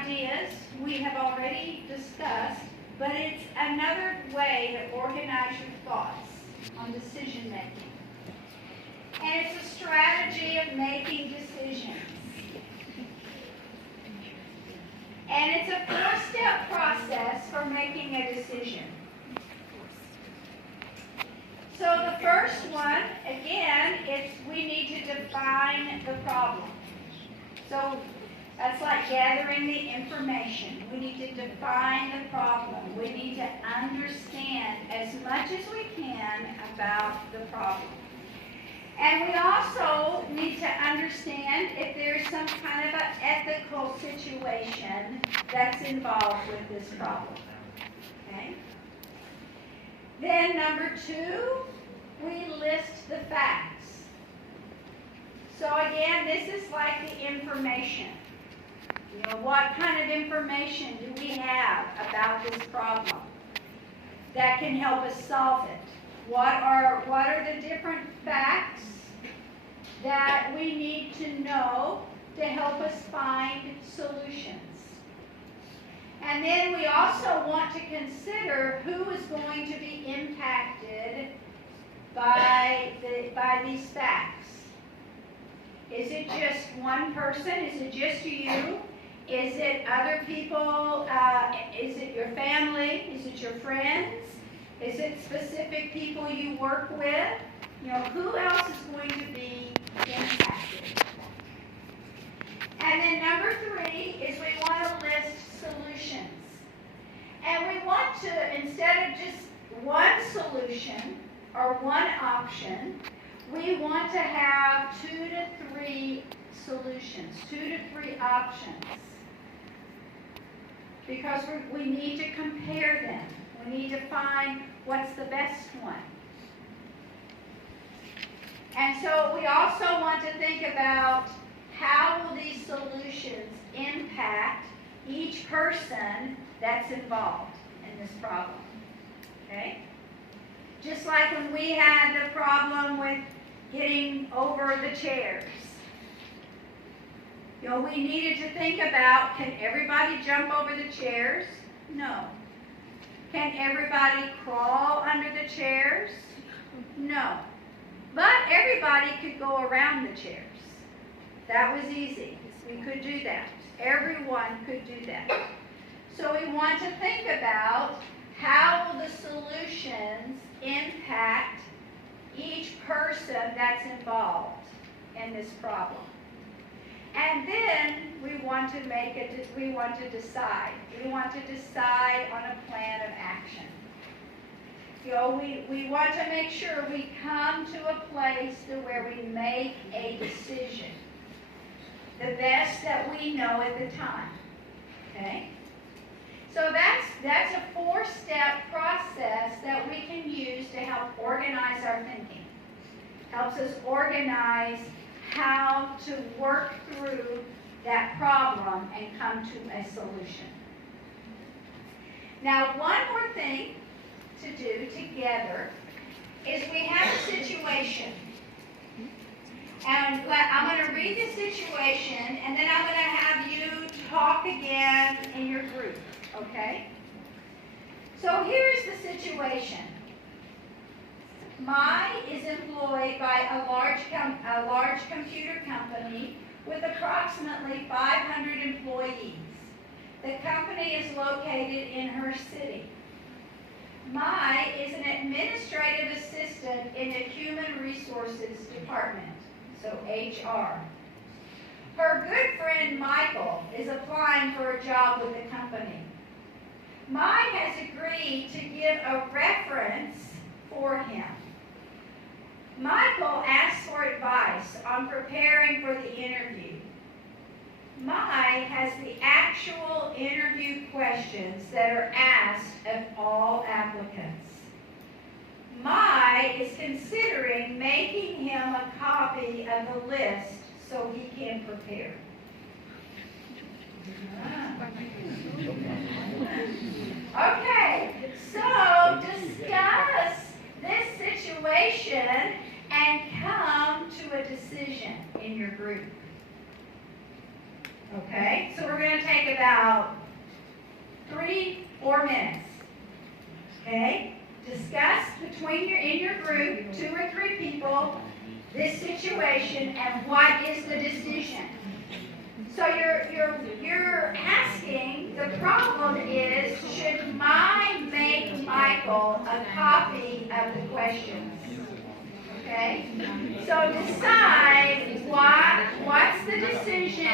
ideas we have already discussed, but it's another way to organize your thoughts on decision making. And it's a strategy of making decisions. And it's a 4-step process for making a decision. So the first one, again, we need to define the problem. So that's like gathering the information. We need to define the problem. We need to understand as much as we can about the problem. And we also need to understand if there's some kind of an ethical situation that's involved with this problem. Okay? Then number 2, we list the facts. So again, this is like the information. You know, what kind of information do we have about this problem that can help us solve it? What are the different facts that we need to know to help us find solutions? And then we also want to consider who is going to be impacted by these facts. Is it just one person? Is it just you? Is it other people? Is it your family? Is it your friends? Is it specific people you work with? You know, who else is going to be impacted? And then number 3 is we want to list solutions. And we want to, instead of just one solution or one option, we want to have 2 to 3 solutions, 2 to 3 options. Because we need to compare them. We need to find what's the best one. And so we also want to think about how will these solutions impact each person that's involved in this problem. Okay? Just like when we had the problem with getting over the chairs. You know, we needed to think about, can everybody jump over the chairs? No. Can everybody crawl under the chairs? No. But everybody could go around the chairs. That was easy. We could do that. Everyone could do that. So we want to think about how will the solutions impact each person that's involved in this problem. And then we want to decide. We want to decide on a plan of action. You know, we want to make sure we come to a place to where we make a decision. The best that we know at the time. Okay? So that's a 4-step process that we can use to help organize our thinking. Helps us organize how to work through that problem and come to a solution. Now, one more thing to do together is we have a situation. And I'm going to read the situation, and then I'm going to have you talk again in your group, okay? So here's the situation. Mai is employed by a large computer company with approximately 500 employees. The company is located in her city. Mai is an administrative assistant in the Human Resources Department, so HR. Her good friend Michael is applying for a job with the company. Mai has agreed to give a reference for him. Michael asks for advice on preparing for the interview. Mai has the actual interview questions that are asked of all applicants. Mai is considering making him a copy of the list so he can prepare. Okay, so discuss this situation and come to a decision in your group. Okay, so we're going to take a about 3-4 minutes. Okay? Discuss in your group, 2 or 3 people, this situation and what is the decision. So you're asking, the problem is, should I make Michael a copy of the questions? Okay? So decide what's the decision